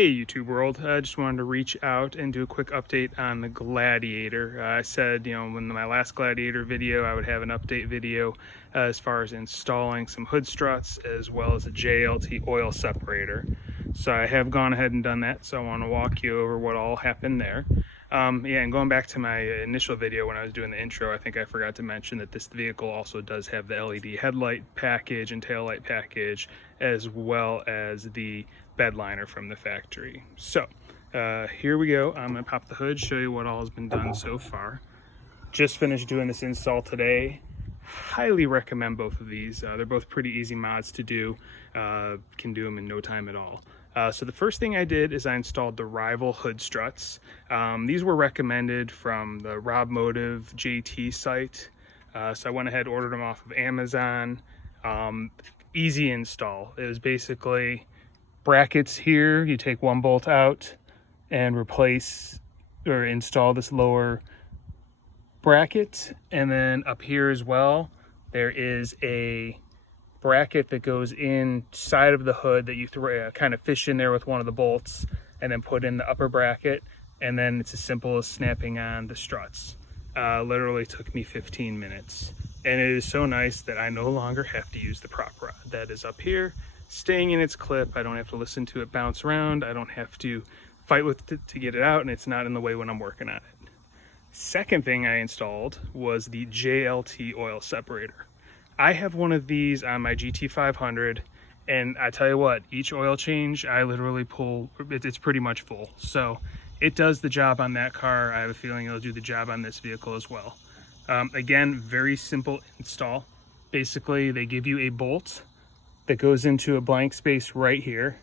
Hey YouTube world, I just wanted to reach out and do a quick update on the Gladiator. I said, in my last Gladiator video, I would have an update video as far as installing some hood struts as well as a JLT oil separator. So I have gone ahead and done that, so I want to walk you over what all happened there. And going back to my initial video when I was doing the intro, I think I forgot to mention that this vehicle also does have the LED headlight package and tail light package, as well as the bed liner from the factory. So here we go. I'm gonna pop the hood, show you what all has been done so far. Just finished doing this install today. Highly recommend both of these. They're both pretty easy mods to do. Can do them in no time at all. So the first thing I did is I installed the Rival hood struts. These were recommended from the Rob Motive JT site. So I went ahead and ordered them off of Amazon. Easy install. It was basically brackets here. You take one bolt out and replace or install this lower bracket, and then up here as well there is a bracket that goes inside of the hood that you throw kind of fish in there with one of the bolts and then put in the upper bracket, and then it's as simple as snapping on the struts. Literally took me 15 minutes, and it is so nice that I no longer have to use the prop rod that is up here staying in its clip. I don't have to listen to it bounce around. I don't have to fight with it to get it out, and it's not in the way when I'm working on it. Second thing I installed was the JLT oil separator. I have one of these on my GT 500, and I tell you what, each oil change I literally pull, it's pretty much full. So it does the job on that car. I have a feeling it'll do the job on this vehicle as well. Again, very simple install. Basically, they give you a bolt that goes into a blank space right here,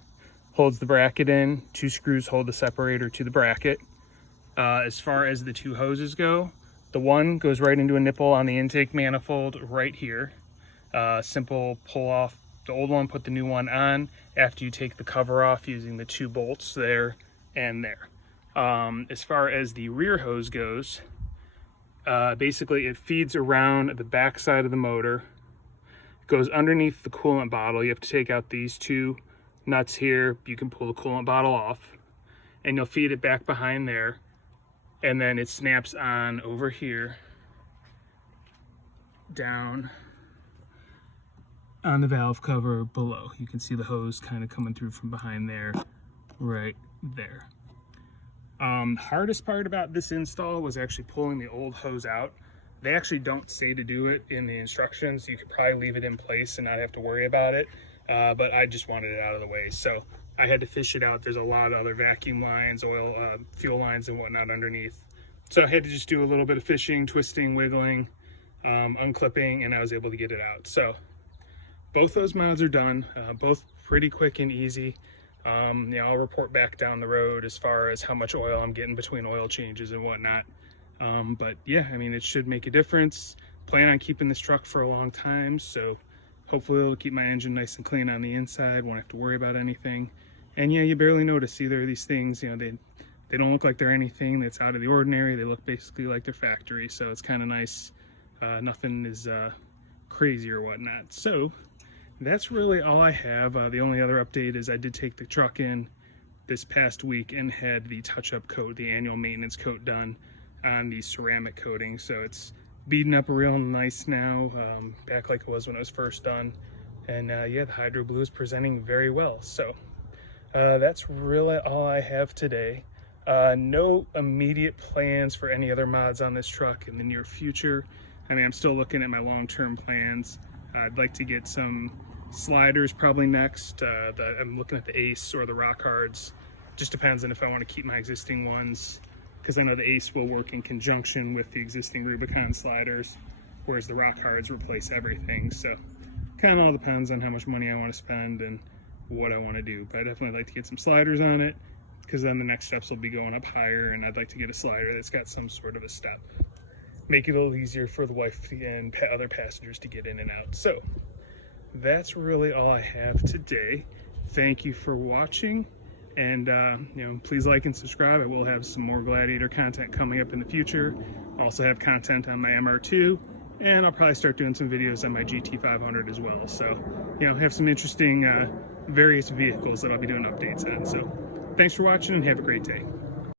holds the bracket in, two screws hold the separator to the bracket. As far as the two hoses go, the one goes right into a nipple on the intake manifold right here. Simple pull off the old one, put the new one on after you take the cover off using the two bolts there and there. As far as the rear hose goes, basically it feeds around the back side of the motor, goes underneath the coolant bottle. You have to take out these two nuts here. You can pull the coolant bottle off, and you'll feed it back behind there, and then it snaps on over here down on the valve cover below. You can see the hose kind of coming through from behind there, right there. Hardest part about this install was actually pulling the old hose out. They actually don't say to do it in the instructions. You could probably leave it in place and not have to worry about it, but I just wanted it out of the way, so I had to fish it out. There's a lot of other vacuum lines, oil, fuel lines and whatnot underneath, so I had to just do a little bit of fishing, twisting, wiggling, unclipping, and I was able to get it out. So both those mods are done, both pretty quick and easy. I'll report back down the road as far as how much oil I'm getting between oil changes and whatnot. But yeah, I mean, it should make a difference. Plan on keeping this truck for a long time, so hopefully it'll keep my engine nice and clean on the inside. Won't have to worry about anything. And yeah, you barely notice either of these things. They don't look like they're anything that's out of the ordinary. They look basically like they're factory, so it's kind of nice. Nothing is crazy or whatnot. So that's really all I have. The only other update is I did take the truck in this past week and had the touch-up coat, the annual maintenance coat done on the ceramic coating, so it's beaten up real nice now, back like it was when it was first done. And yeah, the Hydro Blue is presenting very well. So that's really all I have today. No immediate plans for any other mods on this truck in the near future. I mean, I'm still looking at my long-term plans. I'd like to get some sliders probably next. I'm looking at the Ace or the Rock Hards. Just depends on if I want to keep my existing ones, because I know the Ace will work in conjunction with the existing Rubicon sliders, whereas the Rock Hards replace everything. So kind of all depends on how much money I want to spend and what I want to do. But I definitely like to get some sliders on it, because then the next steps will be going up higher, and I'd like to get a slider that's got some sort of a step. Make it a little easier for the wife and other passengers to get in and out. So that's really all I have today. Thank you for watching. And please like and subscribe. I will have some more Gladiator content coming up in the future. I also have content on my MR2, and I'll probably start doing some videos on my GT 500 as well. So, I have some interesting various vehicles that I'll be doing updates on. So Thanks for watching and have a great day.